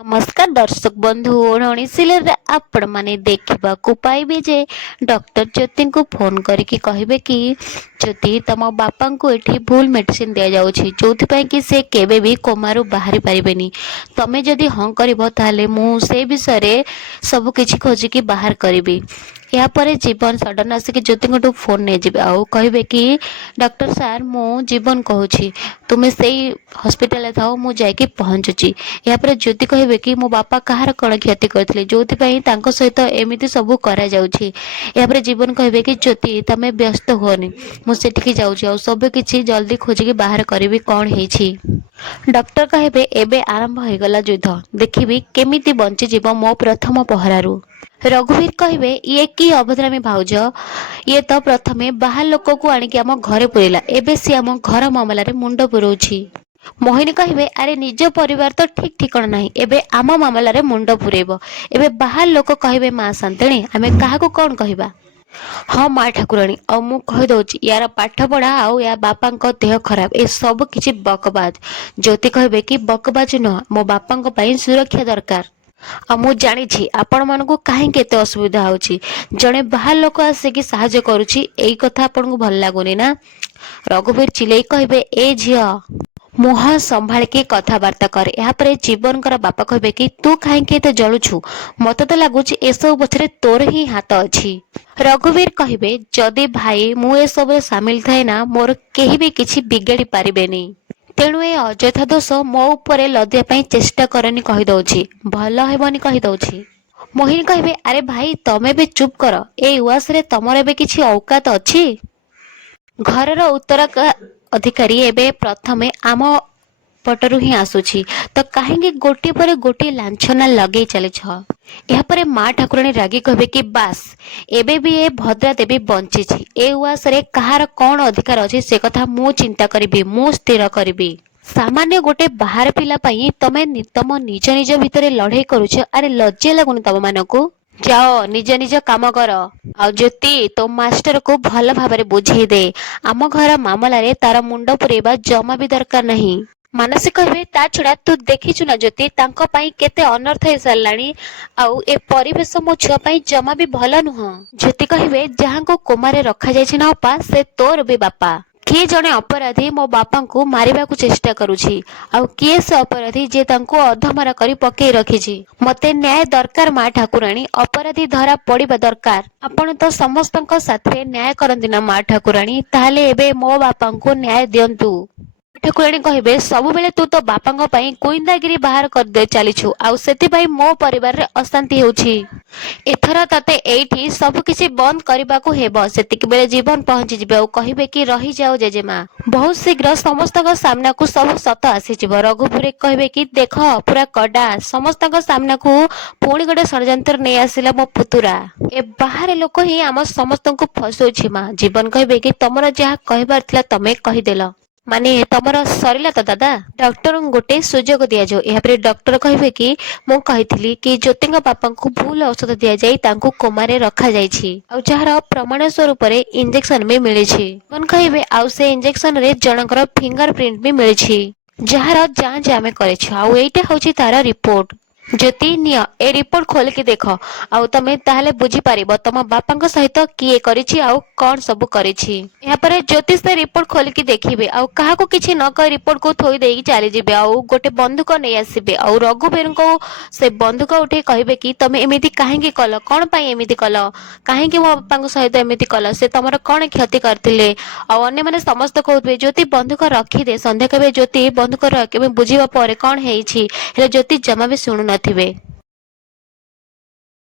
नमस्कार दर्शक बंधु रणशील आपण माने देखा पाइबे जे डॉक्टर ज्योति को फोन करके कहे कि ज्योति तम बापा को एठी भूल मेडिसिन दि जाऊँगी जो कि से केबे भी कोमारू बाहरी पारिबेनी तमे जदि हाँ करबो ताले मु से विषय सब किछि खोजिकी बाहर करी या परे जीवन सडन आसिक ज्योति फोन नहीं जी आउ कहे कि डॉक्टर सार मु जीवन कहूँ तुम्हें से हॉस्पिटल थाओ मु जाके पहुँचुची यापर ज्योति कहे कि मो बापा कहार कण क्षति करथिले जोथि सहित एमिति सब करा जाउछि। यापर जीवन कहे कि ज्योति तमे व्यस्त होनी मु सेठिकी जाउछि आ सब किछि जल्दी खोजिकी बाहर करबी कौन हेछि। डॉक्टर कहे एबे आरंभ हो गला युद्ध देखिबी केमिति बंची जीव मो प्रथम पहरारू। रघुवीर कहे ये कि अभद्रामी भाउज ये तो प्रथमे बाहर लोक को आणिक आम घरे पुरेला एबे सी आम घर मामला रे मुंड पुरौछि। मोहिनी कहे अरे निज परिवार तो ठीक ठिकण नाही एबे आम मामला रे मुंड पुरेब एबे बाहर लोक कहे माँ शांतणी आमे काहाको कौन कहबा। हाँ माँ ठाकुराणी आ मु कहि दउछि यार पाठ पढ़ा आउ या बापा देह खराब ए सब किछि बकबाज। ज्योति कहे कि बकबाज न मो बापा पई सुरक्षा दरकार आ मु जानी आपण मानकु काहे केते असुविधा होछि जणे बाहर लोक आसे साहाय्य करूछि एई कथा आपन को भल लागुनी ना। रघुवीर चिलेई कहे ए झिया मुह संभाल के कथबार्ता कर। यापर जीवन कर बापा कहे कि तू कहीं एत जलुछु मत तो लगुच एसबू पछरे तोर ही हाथ अच्छी। रघुवीर कहे जदि भाई मु ए सब सामिल थाए ना मोर केही भी किछि बिगाड़ी पारिबेनी तेणु ए अଯଥା दोष मो उपरे लदिया पई चेष्टा करनी कहि दउछि भल हेबनी कहि दउछि। मोहिनी कहे अरे भाई तमे भी चुप कर ए उआस रे तमर एबे किछि औकात अछि। घरर उत्तर अधिकारी एबे प्रथमे आम पटरु ही आसुछि तो कहीं गोटे पर गोटे लांछना लगे चले यापर माँ ठाकुराणी रागी कहे कि बास एबे भी ए भद्रा देवी बंची ए उआस रे कहार कौन अधिकार अछि से कथा मु चिंता करिबी मु स्थिर करिबी। सामान्य गोटे बाहर पिला पई तमे तम निज निज भितरे लड़ाई करूछ अरे लज्जा लगुनी तम मानकू जाओ निज निज काम कर। आ ज्योति तो मास्टर को भल भाबरे बुझेई दे आम घर मामला रे तार मुंड पुरेबा जमा भी दरकार नहीं। मानसी कहे ता छुड़ा तू देखिचु ना ज्योति तांको पई केते अनर्थ हे सरलाणी आउ ए परिवेश मो छुआ पई जमा भी भल नुह। ज्योति कहे जहां को कोमारे रखा जाय ना अपा से तोर भी बापा किए जड़े अपराधी मो बापा को मारिबा को चेष्टा करुछि आउ किए से अपराधी जे तांको अधमरा करी पकेई रखिछि मते न्याय दरकार माँ ठाकुराणी अपराधी धरा पड़िबा दरकार। आपण तो समस्तक साथे न्याय करंदी ना माँ ठाकुराणी ताहले एबे मो बापा को न्याय दियंतु। ठाकुराणी कहे सब बेले तू तो बापा पई गुइंदागिरी बाहर कर दे चलीछु आउ सेति पई मो परिवार रे अशांति होछि एथरा तते एठी सब किछि बंद करबा को हेबो सेतिक बेले जीवन पहुंची जिबे और कहिबे कि रही जाओ जेजेमा बहुत शीघ्र समस्तक सामना को सब सत आसी जिवो। रघुवीर कहे कि देख पूरा कड़ा समस्तक सामना को पुणी गोटे षड्यंत्र नहीं आसिला मो पुतुरा ए बाहर लोक ही आम समस्त को फसौछि माँ। जीवन कहे कि तमर जहा कहबार थिला तमे कहिदेल माने तमर सरिला तो दादा डॉक्टर गोटे सुजोग दिया जाओ। यापर डॉक्टर कहे कि मु कही कि ज्योति बापा को भूल औषध दि जाई तांको कोमारे रखा जाइछि आ जहार प्रमाण स्वरूप रे इंजेक्शन भी मिलिछि। मन कहे आउ से इंजेक्शन रे जनकर फिंगरप्रिंट भी मिलिछि जहार जांच आमे करेछु आउ एटा होछि तार रिपोर्ट। ज्योति निया ए रिपोर्ट खोल के देख आउ तमे ताहले बुझी पारिबो तम बापा सहित किए करिछि आउ कौन सब करिछि। या पर ज्योति से रिपोर्ट खोल के देखिबे आउ काहा को किछि न कह रिपोर्ट को थोई देई चली जिबे आउ गोटे बंदूक नै आसीबे आउ रघुवीर को से बंदूक उठे कहिबे कि तमे एमिति काहेकि कल कोन पई एमिति कल काहेकि मो बापा सहित एमिति कल से तमर कोन क्षति करथिले आउ अन्य माने समस्त कहबे ज्योति बंदूक रखी दे संध्या कबे ज्योति बंदूक रख के बुझीबा परे कोन हेइछि हेले ज्योति जमा भी सुनु नथिबे।